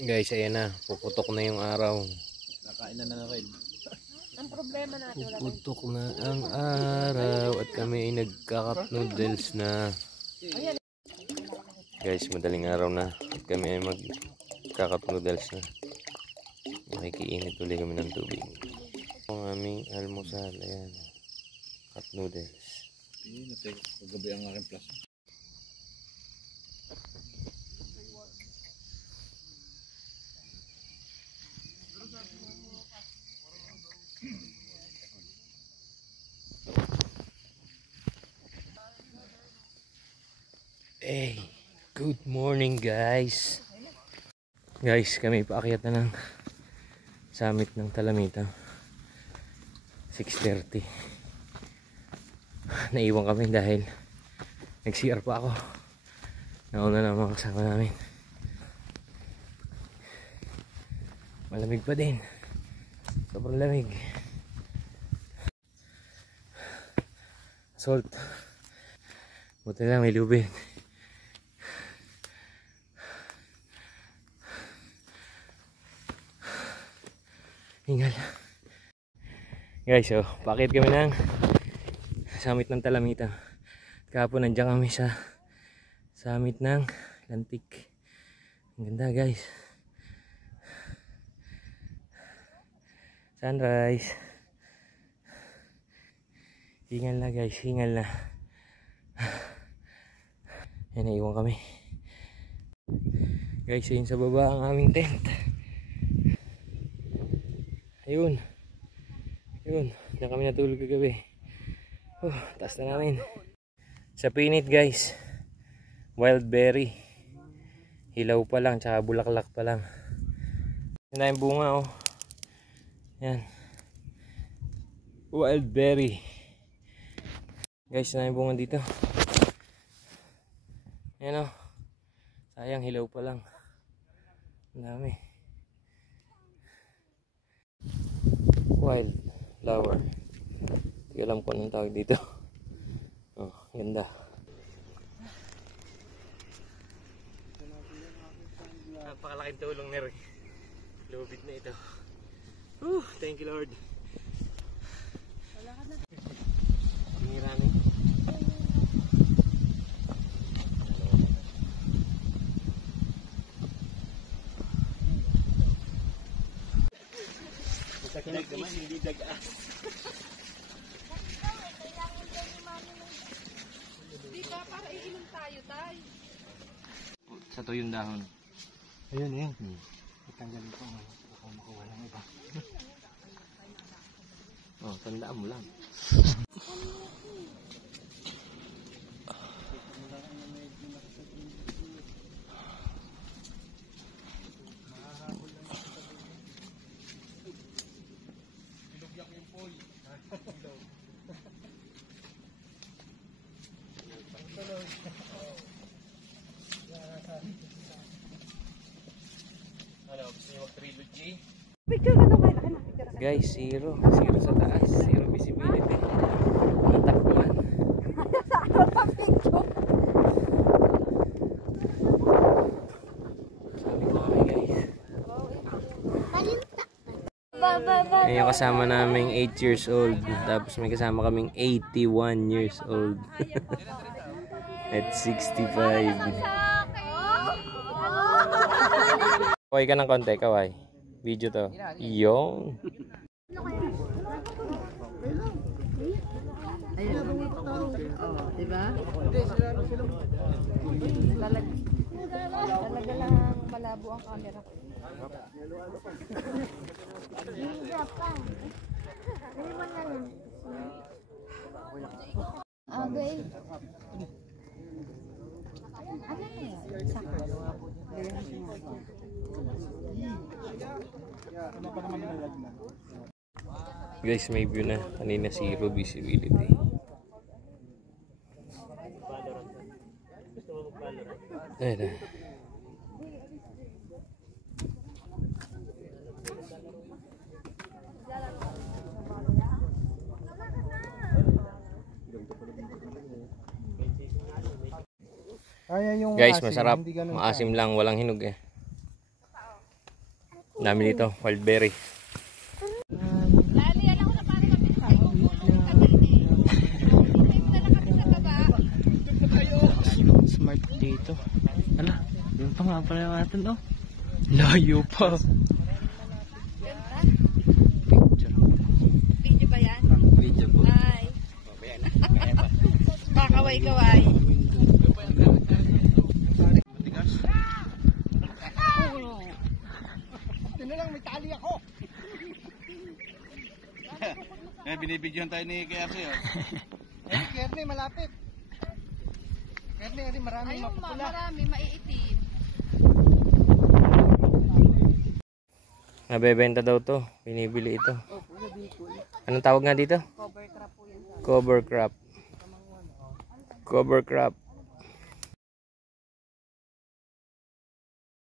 Guys, ayan na. Puputok na yung araw. Nakain na rin. Ang problema natin wala. Puputok na ang araw at kami ay nagka-cup noodles na. Guys, madaling araw na at kami ay magka-cup noodles na. Makikiinit ulit kami ng tubig. Ang aming almusal, ayan. Cup noodles. Natay kagabi ang aking plasma. Hey, good morning guys. Guys, kami paakyat na ng summit ng Talamita. 6:30. Naiwan kami dahil nag-CR pa ako. Nauna na mga kasama namin. Malamig pa din. Sobrang lamig. Salt. Buti lang may lubid. Hingal. Guys, so pakit kami ng summit ng Talamita. Kahapon nandiyan kami sa summit ng Lantik. Ang ganda guys. Sunrise. Hingal na guys, hingal na. Yan, naiwan kami. Guys, ayun sa baba ang aming tent. Ayun. Ayun, diyan kami natulog kagabi. Taas na namin. Sa pinit guys, wild berry. Hilaw pa lang, tsaka bulaklak pa lang. Yan na yung bunga oh. Yan. Wild berry. Guys, na yung bunga dito. Yan oh. Sayang, hilaw pa lang. Ang dami. Wild flower. Hindi alam ko anong tawag dito. Oh, ganda. Napakalaking tulong na rin. Lubid na ito. Thank you Lord. Pingiranin. Sa kinig naman, hindi dagas. Di ba para iinom tayo tay? Sa to yung dahon. Ayun eh. Itanggalin ko baka makuha ng iba. Oh, tandaan mo lang. Ano, gusto nyo mag-trilogy? Picture ka daw kayo. Picture ka. Guys, zero. Zero sa taas. Zero visibility. Matakbuhan. Picture. Sabi ko kami guys. Ayun yung kasama naming 8 years old. Tapos may kasama kaming 81 years old. At 65. Kaway ka ng konti, kaway. Video to. Yung. Diba? Talaga lang malabo ang camera ko. Okay. Ano yan? Saka. Guys, may view na. Kanina zero visibility. Ayan. Kaya yung Guys, asim, masarap. hindi ganun Maasim lang, walang hinog eh. Dami dito, wild berry. Lali, alam ko na paano kami sa iyo. Hindi mo na lang kami sa baba. Smart dito. Ala, yun pa nga pala natin, oh. Layo pa. Picture. Video ba yan? Video po. Ay. Kakaway-kaway. Ito lang, may tali ako. Binibidyohan tayo ni KRC. Kerney, malapit. Kerney, marami Ayun, mapupula. marami, maiitim. Nabebenta daw to. Binibili ito. Anong tawag nga dito? Cover crop po yan. Cover crop. Cover crop.